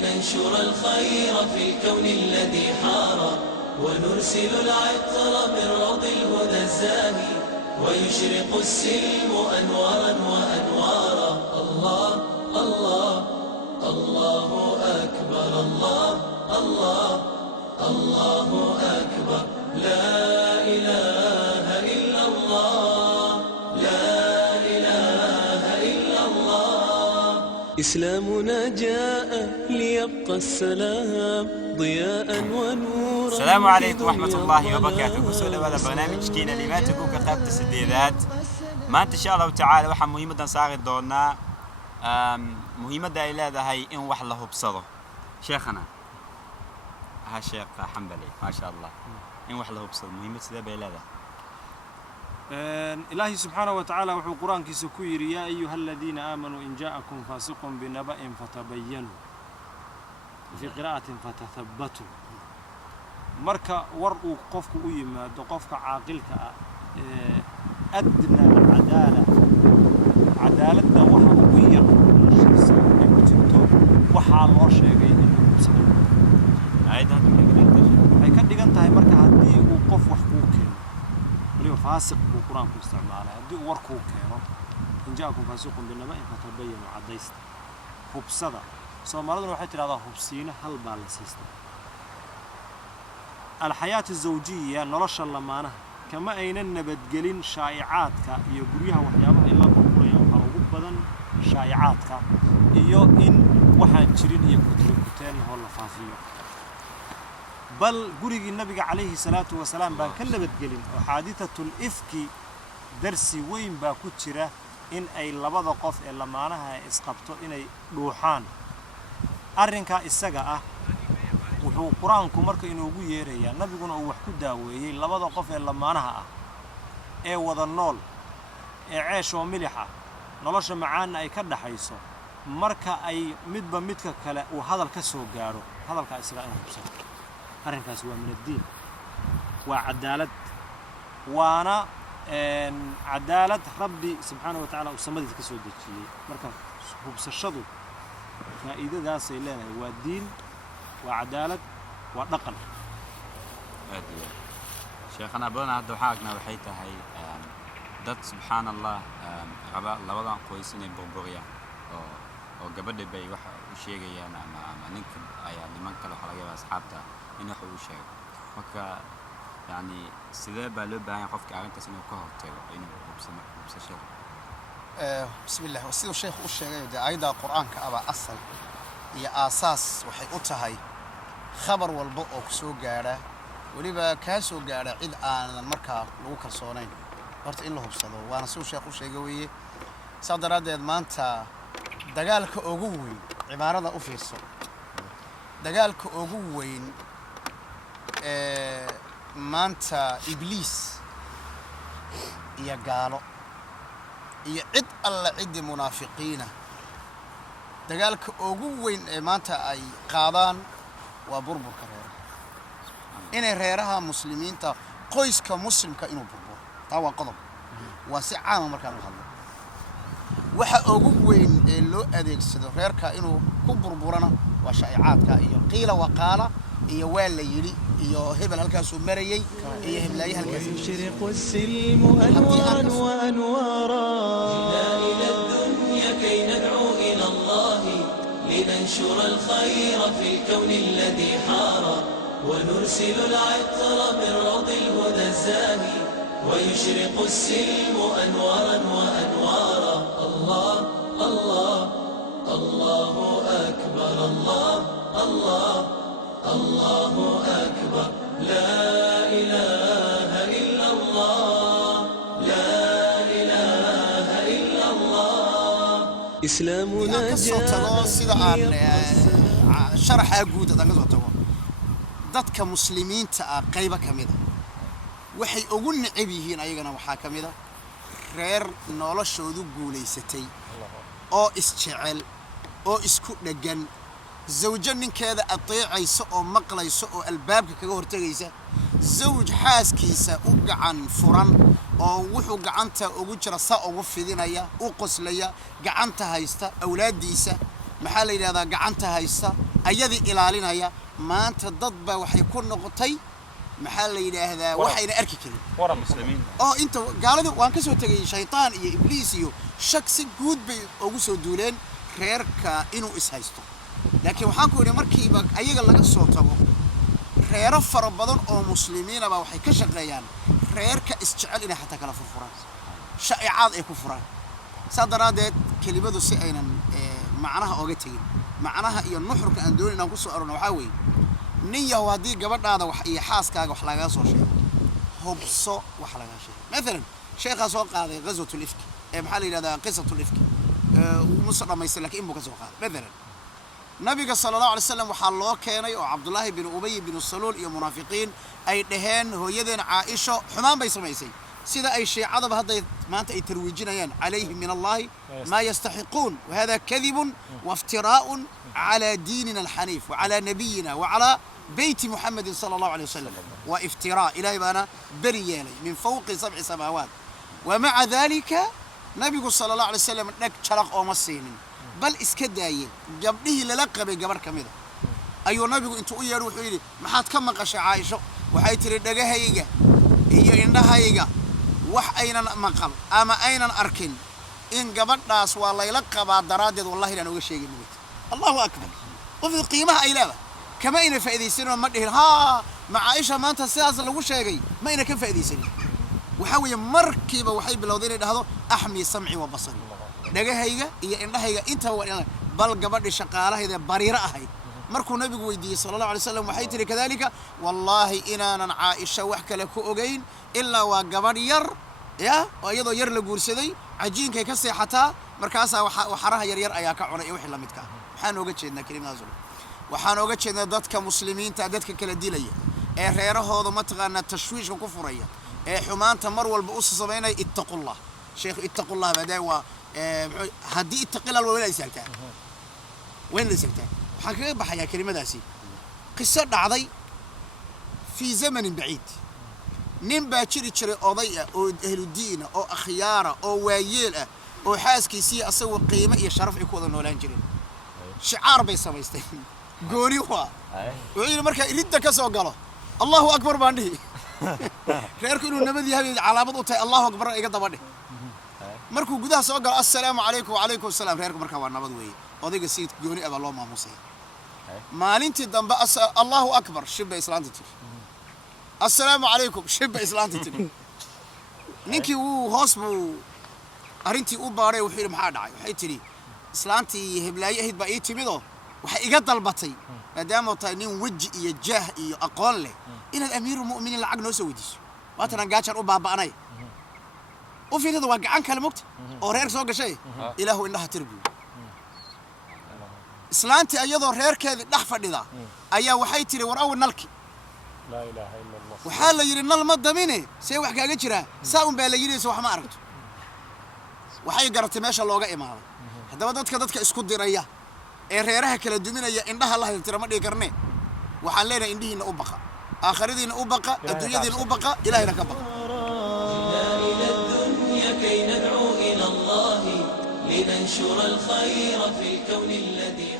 لننشر الخير في الكون الذي حار، ونرسل العطر من روض الهدى الزاهي، ويشرق السلم أنوارا وأنوارا. الله الله الله أكبر، الله الله الله أكبر، لا إله إلا الله، لا إله إلا الله. إسلامنا جاء ليبقى السلام ضياء ونورا. السلام عليكم ورحمة الله وبركاته. كسودا هذا برنامج كينا لما تكون كقابة السديدات ما إن شاء الله تعالى وحن مهمة صار دورنا مهمة إلى هاي إن وحله بصره شيخنا ها شيخ حنبلي ما شاء الله إن وحله بصره مهمة سدا إلى هذا إلهي سبحانه وتعالى وحو قرآن كيسكوير يا أيها الذين آمنوا إن جاءكم فاسق بنبأ فتبينوا في قراءة فتثبتوا مركا ورقوا قفك أيما قفك عاقلك أدنى العدالة عدالتنا وحا أبير الشخص يكتبتو وحا الله شيء إنه بسبب عيدها أي كان ديجانتها مركا هدي وقف وحكوك وليه فاسق بالقرآن كاستعماله هدي وركوك إن جاءكم فاسق بنبأ فتبينوا عديست هبصدا سومالدنا waxay tiraahdaa hubsiina hal baa la siista الحياة الزوجية nolosha lamaanaha kama aynan nabadgelin shaa'icaadka iyo guryaha waxyaabaha ila qorqoraya waxa ugu badan shaa'icaadka iyo in waxaan jirin iyo kuteen oo la faafiyo bal gurigii nabiga calayhi salaatu wasalaam baan ka nabadgelin oo xaadithatul ifki darsi weyn baa ku jira in ay labada qof ee lamaanaha isqabto inay dhuuxaan arrinka isaga ah wuxuu quraanku marka inoogu yeerayaa nabiguna uu wax ku daaweeyay labada qof ee lamaanaha ah ee wada nool ee ceesh oo milixa nolosha macaan ay ka dhaxayso marka ay midba midka kale uu hadal ka soo gaaro hadalka isaga inuu hubsado arrinkaas waa min diin waa cadaalad waana cadaalad rabbi subhanahu wa ta'ala uu samadiisa ka soo dejiyay marka hubsashadu فائدة سيلنا ودين وعدالة ودقن. شيخنا بدنا هذا حاجنا بحيته هاي دت سبحان الله عبا لبضان كويسين بوربوريا أو قبل بي وشيء أنا ما نكتب يعني من كله حلاقة أصحابته إنه حلو شيء فك يعني سذاب لب يعني خفك عن تسمع كهرباء إنه بسشة بسم الله وسيد الشيخ الشيخ ده أيضا القرآن كأبا أصل هي أساس وحي أتهاي خبر والبؤ كسو جارة وليبا كاسو جارة عيد آن المركب لو كرسونين قلت إنه بصدق وأنا سو الشيخ الشيخ قوي صدر هذا ما أنت دجالك أجوين عبارة أوفيسو دجالك أجوين ما أنت إبليس يا قالو iyo cid alla cid munaafiqiina dagaalka ugu weyn ee maanta ay qaadaan waa burburka reeraha inay reeraha muslimiinta qoyska muslimka inuu burburo taa waa qodob waa si caam markaan u hadlo waxa ugu weyn ee loo adeegsado reerka inuu ku burburana waa shaa'icaadka iyo qiila waqaala iyo waa la yiri iyo hebel halkaas uu marayay iyo heblaay halkaas يشرق السلم أنوارا وأنوارا إلى الدنيا كي ندعو إلى الله لننشر الخير في الكون الذي حار، ونرسل العطر من روض الهدى الزاهي، ويشرق السلم أنوارا وأنوارا. الله الله الله أكبر، الله الله الله أكبر، لا إله إلا الله، لا إله إلا الله. إسلامنا جاء شرح أجود هذا كذا ضدك مسلمين قيبة كمية وحي أقول نعبيهين أيقنا وحاكمية غير نولا شودو قولي ستي أو إسشعل أو إسكوت نجن زوجة من كذا أطيع يسوق مقلة يسوق الباب كجور تجيسه زوج حاس كيسة وقعن فرن أو وحو قعنته وجرى صاء وفدين يا وقص ليا قعنته هيسته أولاد ديسة maxaa la yidhahdaa gacanta haysta ayadii ilaalinaya maanta dad baa waxay ku noqotay maxaa la yidhaahdaa waxayna arki karin wara muslimiin oo inta gaaladu waan ka soo tagay shaytaan iyo ibliis iyo shak si guud bay ugu soo duuleen reerka inuu is haysto laakiin waxaan ku yidhi markiiba ayaga laga soo tago reero fara badan oo muslimiina baa waxay ka shaqeeyaan reerka isjecel inay xataa kala furfuraan shaa'icaad ay ku furaan saa daraadeed kelimadu si aynan macnaha ooga tegin macnaha iyo nuxurka aan doonin inaan ku soo arorno waxaa weeye nin yahow haddii gabadhaada wax iyo xaaskaaga wax lagaga soo sheego hubso wax lagaa sheego maalan sheekhaa soo qaaday ghazwatul ifki maxaa la yidhahdaa qisatul ifki muuse dhammaystir laakiin inbuu ka soo qaaday maalan nabiga sala allahu alay wasalam waxaa loo keenay oo cabdullaahi bin ubay bin saluul iyo munaafiqiin ay dhaheen hooyadeen caaisho xumaan bay samaysay sida ay shiicadaba hadday maanta ay tarwiijinayaan calayhim min allahi maa yastaxiquun wahada kadibun waftiraa'un calaa diinina alxaniif wacalaa nabiyina wacalaa beyti muxamedin sala allahu alay wasalam waa iftiraa ilaahay baana beri yeelay min fawqi sabci samaawaat wamaca dalika nabigu sala allahu alay wasalam dheg jaraq ooma siinin bal iska daaye gabdhihii lala qabay gabarh ka mida ayuu nabigu intuu u yeedho wuxuu yidhi maxaad ka maqashay caaisho waxay tidhi dhagahayga iyo indhahayga wax aynan maqal ama aynan arkin in gabadhaas waa layla qabaa daraaddeed wallahi inaan uga sheegin nabad allahu akbar qofka qiimaha ay leedahay kama ayna faa'iidaysanin ma dhihin haa ma caaisha maanta sidaas lagu sheegay ma ayna ka faa'iidaysanin waxaa weeye markiiba waxay bilowday inay dhahdo axmii samci wa basari dhagahayga iyo indhahayga intaba waa bal gabadhii shaqaalahayda bariiro ahayd markuu nabigu weydiiyey sala allahu alay wasalam waxay tihi kadalika wallaahi inaanan caaisha wax kale ku ogayn ilaa waa gabadh yar ya oo iyadoo yar la guursaday cajiinkay ka seexataa markaasaa waxaraha yaryar ayaa ka cunay iyo wixii la midka waxaan ooga jeednaa kelimadaas waxaan ooga jeednaa dadka muslimiinta dadka kala dilaya ee reerahooda mataqaanaa tashwiishka ku furaya ee xumaanta mar walba u samaynaya ittaqullah sheekh ittaqullah badaa waa haddii ittaqilal waa inay saagtaa وين لسكتها حكي بحياة كلمة داسي قصة دعضي في زمن بعيد نين باكري تشري قضية أو أهل الدين أو أخيارة أو وايلة أو حاس كيسي أسوي قيمة يا شرف يكون النولان جري شعار بيسا بيستين قولي هو وعيل مركا يريد كسو قاله الله أكبر باندي غير كل النبي هذه علامة الله أكبر يقدر باندي مركو جدا سو قال السلام عليكم وعليكم السلام غير مركا والنبي وي odayga sayid gooni aba loo maamusay maalintii dambe Allahu akbar shibba islaanta tiri assalaamu alaykum shibba islaanta tiri ninkii uu hoos buu arintii u baaray wuxuu maxaa dhacay waxay tiri islaantii hiblaaye ahayd baa ii timido waxay iga dalbatay maadaama tahay nin waji iyo jaah iyo aqoon leh inaad amiirul mu'miniin lacag noo soo weydiiso waatan gaajan u baabaanay u fiirada waa gacan kale mugta oo reer soo gashay ilaahu indhaha tirbi islaanti ayadoo reerkeedii dhax fadhida ayaa waxay tiri war aw nalki la ilaaha illa allah waxa la yiri nal ma damine see wax kaaga jira saa'un baa la yiri wax ma aragto waxay garatay meesha looga imaaday hadaba dadka isku diraya ee reeraha kala duminaya indhaha la haytira ma dhigi karne waxaan leenahay indhihiina u baqa aakhiradiina u baqa adduunyadiina u baqa ilaahina ka baqa إلى الدنيا كي ندعو إلى الله لننشر الخير في الكون الذي